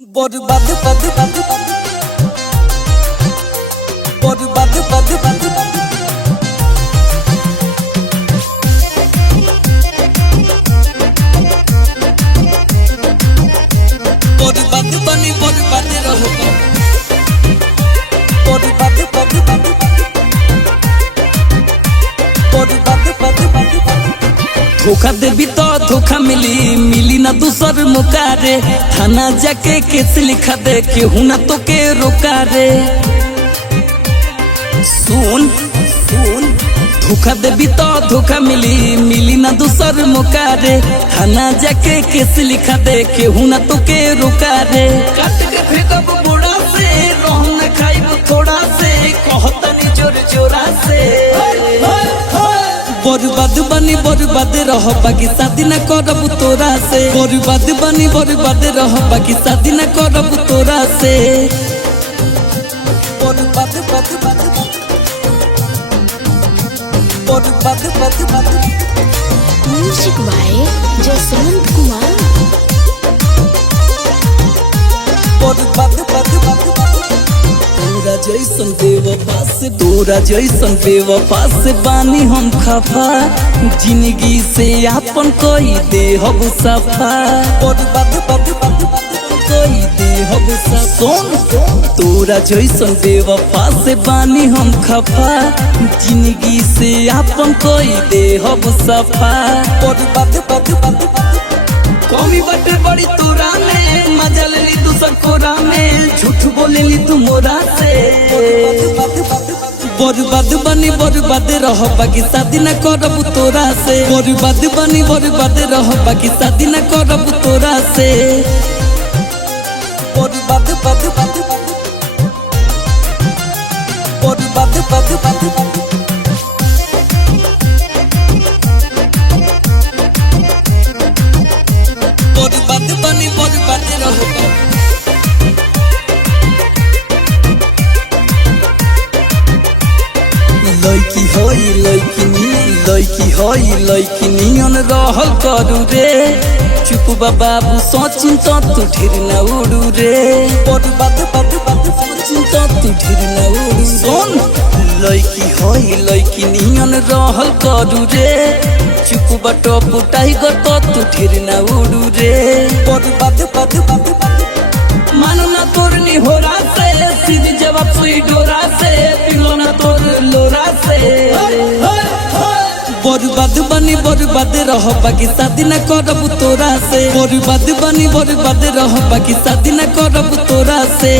बर्बाद बद बद बर्बाद बद बद बर्बाद बनी बर्बाद रहो बर्बाद बद बद बर्बाद बद बद धोखा देवी तो धोखा मिली मिली ना दूसर मौका रे थाना जाके केस लिखा दे केहू ना तो के रोका रे सुन सुन धोखा देवी तो धोखा मिली मिली ना दूसर मौका रे थाना जाके केस लिखा दे केहू ना तो के रोका रे काट के फेंकब बोड़ा से रोहन खाइब थोड़ा से कहतनी जोर जोरा से बर्बाद बनी बर्बाद रह बाकी शादी न करब तोरा से बर्बाद बनी बर्बाद रह बाकी शादी न करब तोरा से बर्बाद बद बद बर्बाद बद बद म्यूजिक बाय जसवंत कुमार। बर्बाद बद बद तोरा जैसन बेवफा से बानी हम खफा जिंदगी से आपन कोई दे हब सफा बर्बाद बद बद कोई दे हब सफा सुन तोरा जैसन बेवफा से बानी हम खफा जिंदगी से आपन कोई दे हब सफा बर्बाद बद बद कमी बाटे बड़ी तोरा में मजा लेली तू सकोरा में झूठ बोलेली तू मोरा से बर्बाद बनी बर्बाद रह बाकी शादी न करब तोरा से बर्बाद बनी बर्बाद रह बाकी शादी न करब तोरा से बर्बाद बद बद बर्बाद बद बद बर्बाद बनी बर्बाद रह लड़की नियन रहल करू रे चुप बाबू सोचिन तो तू ढेर न उड़ू रे बर्बाद बद बद सोचिन तो तू ढेर न उड़ू सुन लड़की नियन रहल करू रे चुप बटो पुटाई ग तो तू ढेर न उड़ू रे बर्बाद बद बद मानो ना तोर नी हो रहा से सीधी जवाब सुई डोरा से पिलो ना तोर लोरा से बर्बाद बनी बर्बाद रह बाकी शादी न करब तोरा से बर्बाद बनी बर्बाद रह बाकी शादी न करब तोरा से।